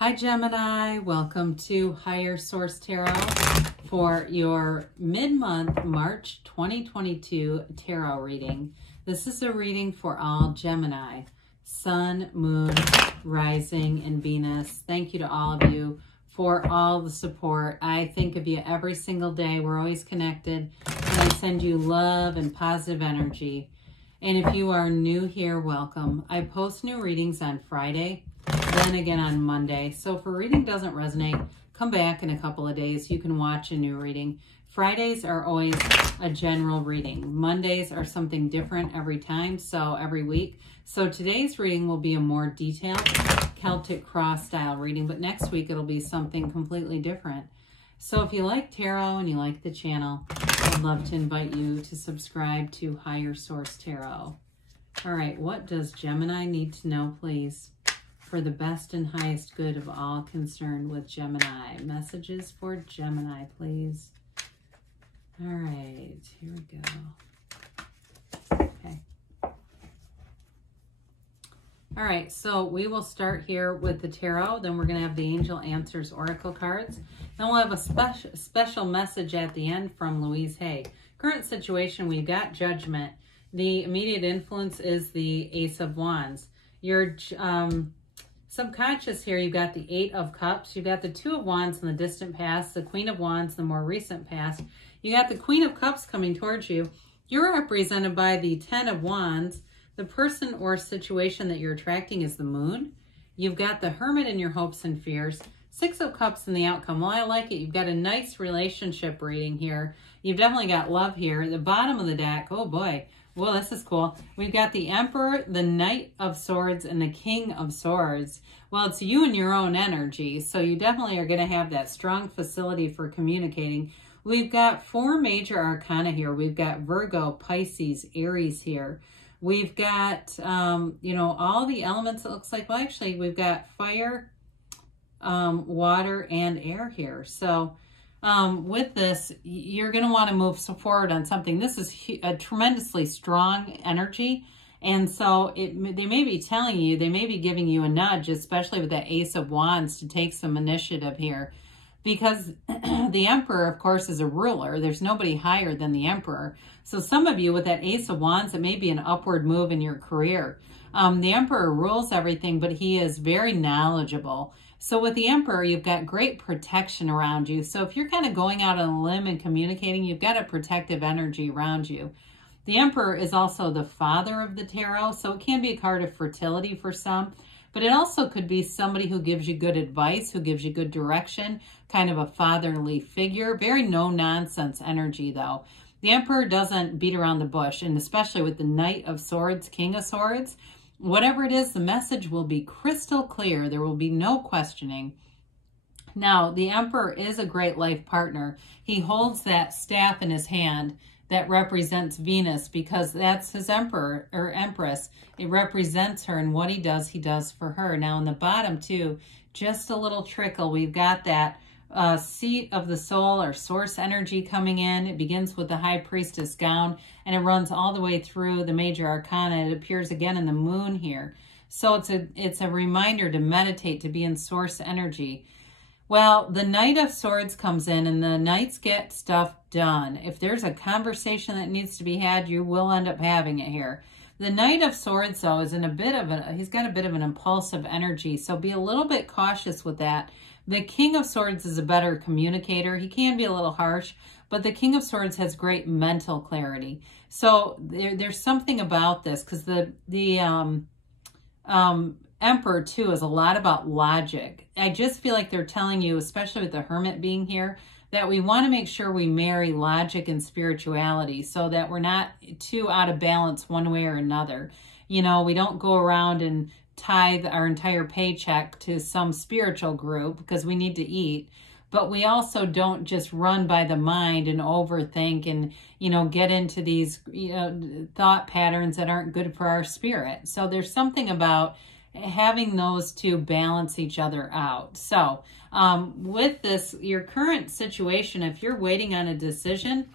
Hi Gemini, welcome to Higher Source Tarot for your mid-month March 2022 tarot reading. This is a reading for all Gemini, Sun, Moon, Rising, and Venus. Thank you to all of you for all the support. I think of you every single day. We're always connected, and I send you love and positive energy. And if you are new here, welcome. I post new readings on Friday, then again on Monday. So if a reading doesn't resonate, come back in a couple of days. You can watch a new reading. Fridays are always a general reading. Mondays are something different every time, so every week. So today's reading will be a more detailed Celtic cross style reading, but next week it'll be something completely different. So if you like tarot and you like the channel, I'd love to invite you to subscribe to Higher Source Tarot. All right, what does Gemini need to know, please, for the best and highest good of all concerned with Gemini? Messages for Gemini, please. All right, here we go. Okay. All right, so we will start here with the tarot. Then we're going to have the Angel Answers Oracle cards. Then we'll have a special message at the end from Louise Hay. Current situation, we've got Judgment. The immediate influence is the Ace of Wands. Your subconscious here, you've got the Eight of Cups. You've got the Two of Wands in the distant past, the Queen of Wands in the more recent past. You got the Queen of Cups coming towards you. You're represented by the Ten of Wands. The person or situation that you're attracting is the Moon. You've got the Hermit in your hopes and fears. Six of Cups in the outcome. Well, I like it. You've got a nice relationship reading here. You've definitely got love here. At the bottom of the deck, oh boy. Well, this is cool. We've got the Emperor, the Knight of Swords, and the King of Swords. Well, it's you and your own energy, so you definitely are going to have that strong facility for communicating. We've got four major arcana here. We've got Virgo, Pisces, Aries here. We've got, you know, all the elements, it looks like. Well, actually, we've got fire, water, and air here. So with this, you're going to want to move forward on something. This is a tremendously strong energy. And so they may be telling you, they may be giving you a nudge, especially with that Ace of Wands, to take some initiative here. Because the Emperor, of course, is a ruler. There's nobody higher than the Emperor. So some of you with that Ace of Wands, it may be an upward move in your career. The Emperor rules everything, but he is very knowledgeable. So with the Emperor, you've got great protection around you. So if you're kind of going out on a limb and communicating, you've got a protective energy around you. The Emperor is also the father of the tarot, so it can be a card of fertility for some. But it also could be somebody who gives you good advice, who gives you good direction, kind of a fatherly figure. Very no-nonsense energy, though. The Emperor doesn't beat around the bush, and especially with the Knight of Swords, King of Swords, whatever it is, the message will be crystal clear. There will be no questioning. Now, the Emperor is a great life partner. He holds that staff in his hand that represents Venus, because that's his emperor or empress. It represents her, and what he does for her. Now, in the bottom, too, just a little trickle. We've got that seat of the soul or source energy coming in. It begins with the High Priestess gown, and it runs all the way through the major arcana. It appears again in the Moon here. So it's a reminder to meditate, to be in source energy. Well, the Knight of Swords comes in, and the Knights get stuff done. If there's a conversation that needs to be had, you will end up having it here. The Knight of Swords, though, is in a bit of he's got a bit of an impulsive energy, so be a little bit cautious with that. The King of Swords is a better communicator. He can be a little harsh, but the King of Swords has great mental clarity. So there's something about this, because the Emperor, too, is a lot about logic. I just feel like they're telling you, especially with the Hermit being here, that we want to make sure we marry logic and spirituality so that we're not too out of balance one way or another. You know, we don't go around and tithe our entire paycheck to some spiritual group because we need to eat. But we also don't just run by the mind and overthink and, you know, get into these, you know, thought patterns that aren't good for our spirit. So there's something about having those two balance each other out. So with this, your current situation, if you're waiting on a decision,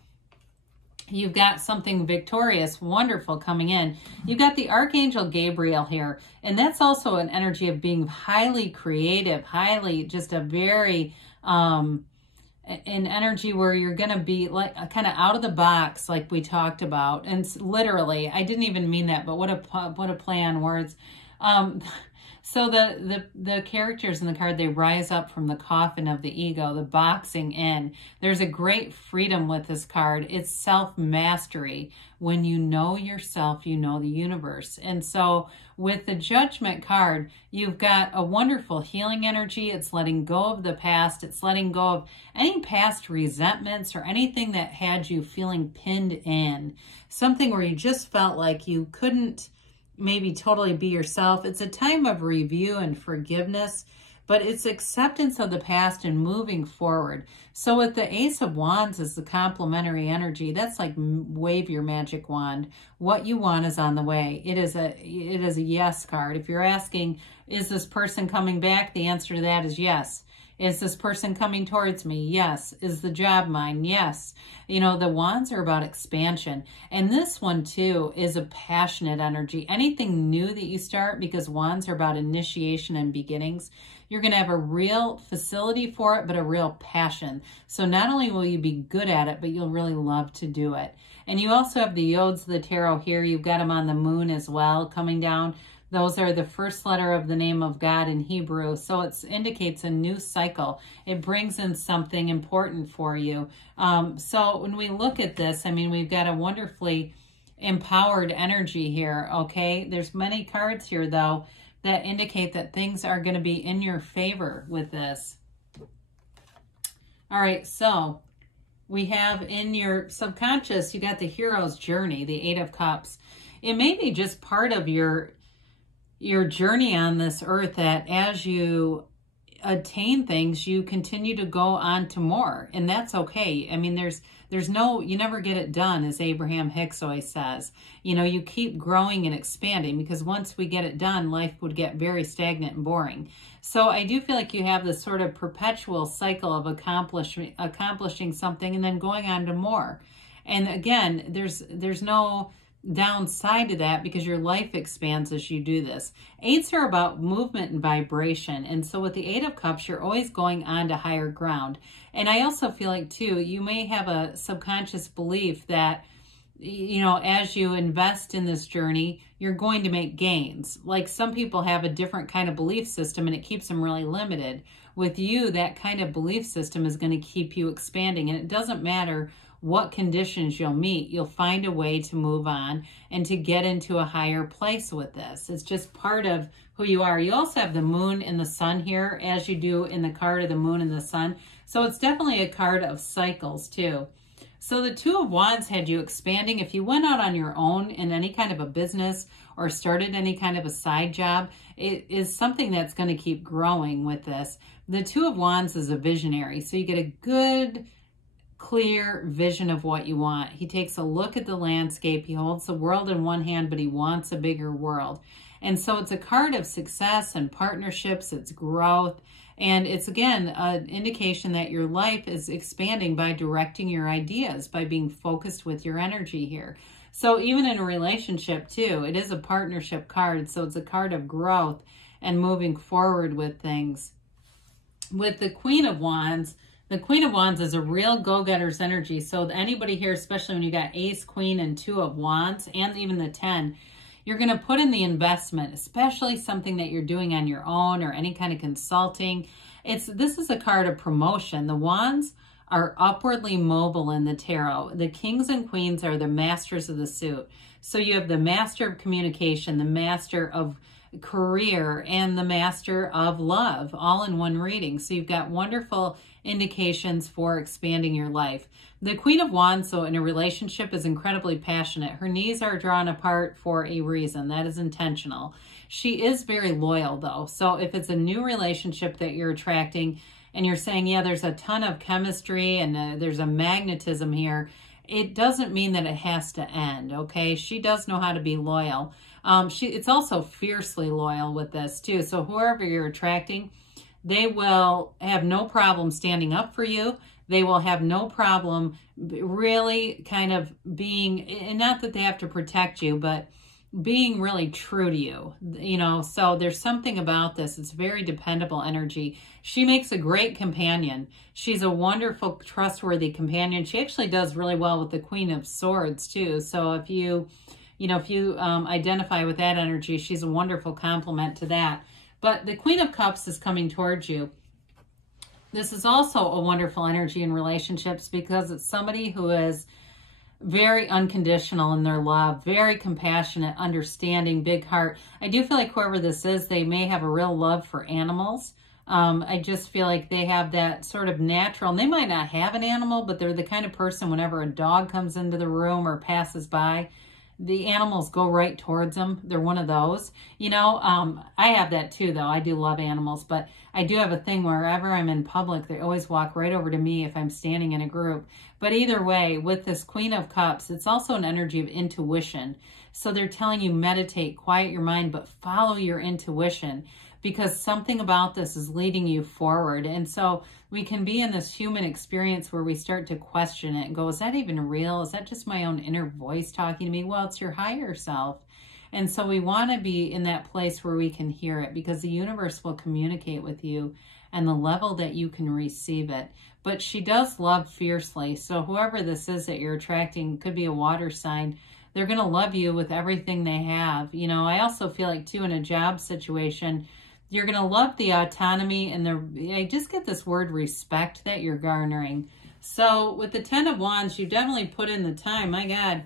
You've got something victorious, wonderful coming in. You've got the Archangel Gabriel here, and that's also an energy of being highly creative, highly just a very, an energy where you're going to be like kind of out of the box, like we talked about. And literally, I didn't even mean that, but what a play on words. So the characters in the card, they rise up from the coffin of the ego, the boxing in. There's a great freedom with this card. It's self-mastery. When you know yourself, you know the universe. And so with the Judgment card, you've got a wonderful healing energy. It's letting go of the past. It's letting go of any past resentments or anything that had you feeling pinned in. Something where you just felt like you couldn't maybe totally be yourself. It's a time of review and forgiveness, but it's acceptance of the past and moving forward. So with the Ace of Wands as the complementary energy, that's like wave your magic wand. What you want is on the way. It is a yes card. If you're asking, is this person coming back? The answer to that is yes. Is this person coming towards me? Yes. Is the job mine? Yes. You know, the wands are about expansion. And this one, too, is a passionate energy. Anything new that you start, because wands are about initiation and beginnings, you're going to have a real facility for it, but a real passion. So not only will you be good at it, but you'll really love to do it. And you also have the Yods of the Tarot here. You've got them on the moon as well coming down. Those are the first letter of the name of God in Hebrew. So it indicates a new cycle. It brings in something important for you. So when we look at this, I mean, we've got a wonderfully empowered energy here, okay? There's many cards here, though, that indicate that things are going to be in your favor with this. All right, so we have in your subconscious, you got the hero's journey, the Eight of Cups. It may be just part of your journey on this earth that as you attain things, you continue to go on to more, and that's okay. I mean, there's no, you never get it done, as Abraham Hicks always says. You know, you keep growing and expanding, because once we get it done, life would get very stagnant and boring. So I do feel like you have this sort of perpetual cycle of accomplishing something and then going on to more. And again, there's no downside to that, because your life expands as you do this. Eights are about movement and vibration. And so with the Eight of Cups, you're always going on to higher ground. And I also feel like, too, you may have a subconscious belief that, you know, as you invest in this journey, you're going to make gains. Like some people have a different kind of belief system and it keeps them really limited. With you, that kind of belief system is going to keep you expanding. And it doesn't matter what conditions you'll meet, you'll find a way to move on and to get into a higher place with this. It's just part of who you are. You also have the moon and the sun here, as you do in the card of the moon and the sun. So it's definitely a card of cycles too. So the Two of Wands had you expanding. If you went out on your own in any kind of a business or started any kind of a side job, it is something that's going to keep growing with this. The Two of Wands is a visionary. So you get a good, clear vision of what you want. He takes a look at the landscape. He holds the world in one hand, but he wants a bigger world. And so it's a card of success and partnerships. It's growth. And it's, again, an indication that your life is expanding by directing your ideas, by being focused with your energy here. So even in a relationship, too, it is a partnership card. So it's a card of growth and moving forward with things. With the Queen of Wands, the Queen of Wands is a real go-getter's energy. So anybody here, especially when you got Ace, Queen, and Two of Wands, and even the 10, you're going to put in the investment, especially something that you're doing on your own or any kind of consulting. This is a card of promotion. The Wands are upwardly mobile in the tarot. The Kings and Queens are the masters of the suit. So you have the master of communication, the master of career, and the master of love, all in one reading. So you've got wonderful indications for expanding your life. The Queen of Wands, so in a relationship, is incredibly passionate. Her knees are drawn apart for a reason. That is intentional. She is very loyal, though. So if it's a new relationship that you're attracting and you're saying, yeah, there's a ton of chemistry and there's a magnetism here, it doesn't mean that it has to end, okay? She does know how to be loyal. It's also fiercely loyal with this, too. So whoever you're attracting, they will have no problem standing up for you. They will have no problem really kind of being, and not that they have to protect you, but being really true to you, you know. So there's something about this. It's very dependable energy. She makes a great companion. She's a wonderful, trustworthy companion. She actually does really well with the Queen of Swords too. So if you identify with that energy, she's a wonderful complement to that. But the Queen of Cups is coming towards you. This is also a wonderful energy in relationships because it's somebody who is very unconditional in their love, very compassionate, understanding, big heart. I do feel like whoever this is, they may have a real love for animals. I just feel like they have that sort of natural, and they might not have an animal, but they're the kind of person whenever a dog comes into the room or passes by, the animals go right towards them. They're one of those, you know. I have that too, though. I do love animals, but I do have a thing wherever I'm in public, they always walk right over to me if I'm standing in a group. But either way, with this Queen of Cups, it's also an energy of intuition. So they're telling you meditate, quiet your mind, but follow your intuition, because something about this is leading you forward. And so we can be in this human experience where we start to question it and go, is that even real? Is that just my own inner voice talking to me? Well, it's your higher self. And so we want to be in that place where we can hear it, because the universe will communicate with you and the level that you can receive it. But she does love fiercely. So whoever this is that you're attracting, could be a water sign, they're going to love you with everything they have. You know, I also feel like too, in a job situation, you're going to love the autonomy and I just get this word respect that you're garnering. So with the Ten of Wands, you definitely put in the time. My God.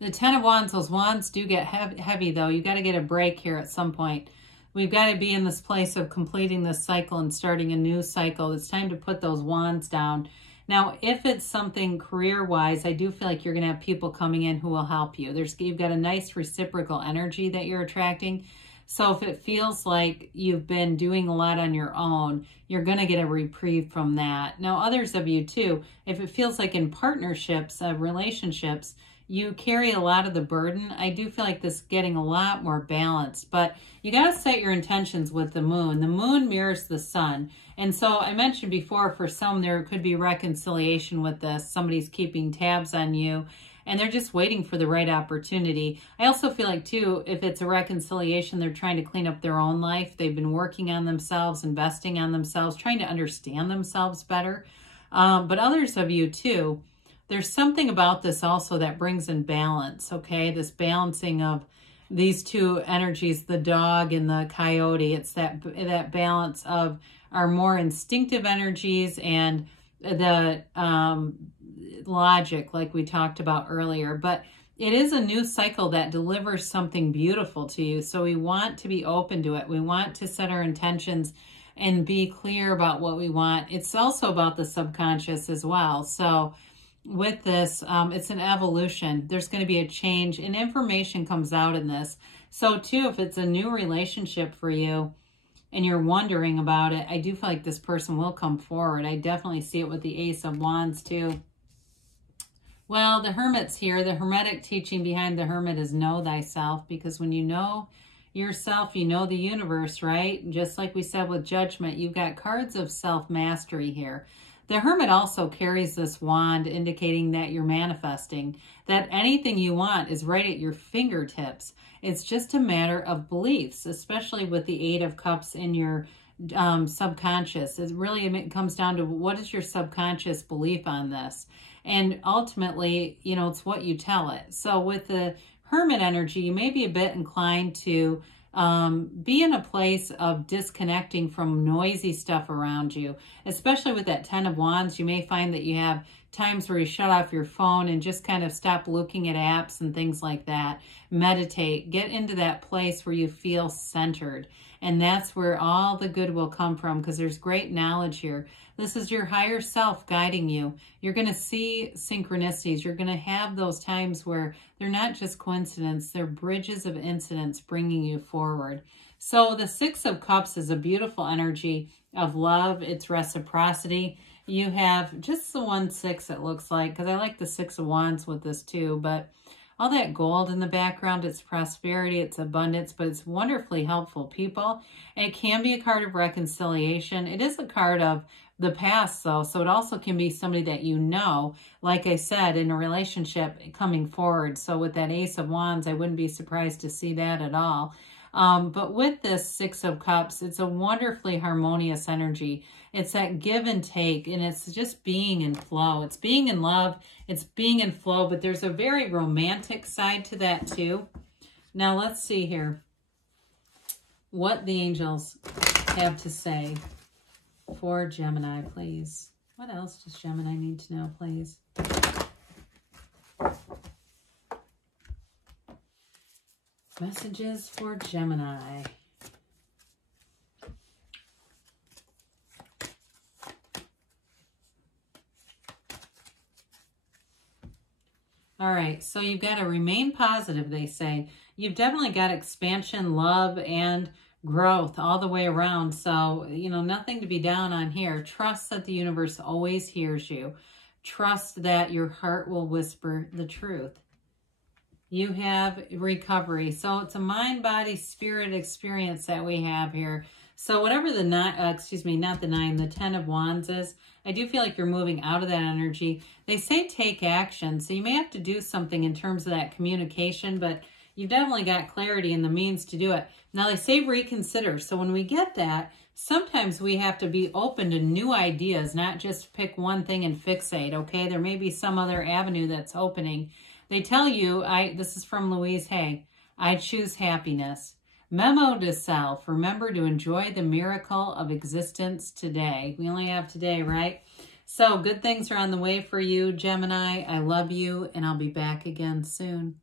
The Ten of Wands, those wands do get heavy though. You got to get a break here at some point. We've got to be in this place of completing this cycle and starting a new cycle. It's time to put those wands down. Now, if it's something career-wise, I do feel like you're going to have people coming in who will help you. You've got a nice reciprocal energy that you're attracting. So if it feels like you've been doing a lot on your own, you're going to get a reprieve from that. Now, others of you too, if it feels like in partnerships, relationships, you carry a lot of the burden, I do feel like this is getting a lot more balanced. But you got to set your intentions with the moon. The moon mirrors the sun. And so I mentioned before, for some, there could be reconciliation with this. Somebody's keeping tabs on you, and they're just waiting for the right opportunity. I also feel like, too, if it's a reconciliation, they're trying to clean up their own life. They've been working on themselves, investing on themselves, trying to understand themselves better. But others of you, too, there's something about this also that brings in balance, okay? This balancing of these two energies, the dog and the coyote. It's that balance of our more instinctive energies and the logic, like we talked about earlier. But it is a new cycle that delivers something beautiful to you. So we want to be open to it. We want to set our intentions and be clear about what we want. It's also about the subconscious as well. So with this, it's an evolution. There's going to be a change, and information comes out in this. So too, if it's a new relationship for you and you're wondering about it, I do feel like this person will come forward. I definitely see it with the Ace of Wands too. Well, the Hermit's here. The Hermetic teaching behind the Hermit is know thyself, because when you know yourself, you know the universe, right? Just like we said with Judgment, you've got cards of self-mastery here. The Hermit also carries this wand, indicating that you're manifesting, that anything you want is right at your fingertips. It's just a matter of beliefs, especially with the Eight of Cups in your subconscious. It comes down to, what is your subconscious belief on this? And ultimately, you know, it's what you tell it. So with the Hermit energy, you may be a bit inclined to be in a place of disconnecting from noisy stuff around you, especially with that Ten of Wands. You may find that you have times where you shut off your phone and just kind of stop looking at apps and things like that. Meditate, get into that place where you feel centered. And that's where all the good will come from, because there's great knowledge here. This is your higher self guiding you. You're going to see synchronicities. You're going to have those times where they're not just coincidence. They're bridges of incidents bringing you forward. So the Six of Cups is a beautiful energy of love. It's reciprocity. You have just the 1-6, it looks like, because I like the Six of Wands with this too. But all that gold in the background, it's prosperity, it's abundance, but it's wonderfully helpful people. And it can be a card of reconciliation. It is a card of the past, though. So it also can be somebody that you know, like I said, in a relationship coming forward. So with that Ace of Wands, I wouldn't be surprised to see that at all. But with this Six of Cups, it's a wonderfully harmonious energy. It's that give and take, and it's just being in flow. It's being in love. It's being in flow, but there's a very romantic side to that too. Now let's see here what the angels have to say for Gemini, please. What else does Gemini need to know, please? Messages for Gemini. All right, so you've got to remain positive, they say. You've definitely got expansion, love, and growth all the way around. So, you know, nothing to be down on here. Trust that the universe always hears you. Trust that your heart will whisper the truth. You have recovery. So it's a mind, body, spirit experience that we have here. So whatever the the 10 of Wands is, I do feel like you're moving out of that energy. They say take action. So you may have to do something in terms of that communication, but you've definitely got clarity and the means to do it. Now they say reconsider. So when we get that, sometimes we have to be open to new ideas, not just pick one thing and fixate, okay? There may be some other avenue that's opening. They tell you, this is from Louise Hay, I choose happiness. Memo to self, remember to enjoy the miracle of existence today. We only have today, right? So good things are on the way for you, Gemini. I love you, and I'll be back again soon.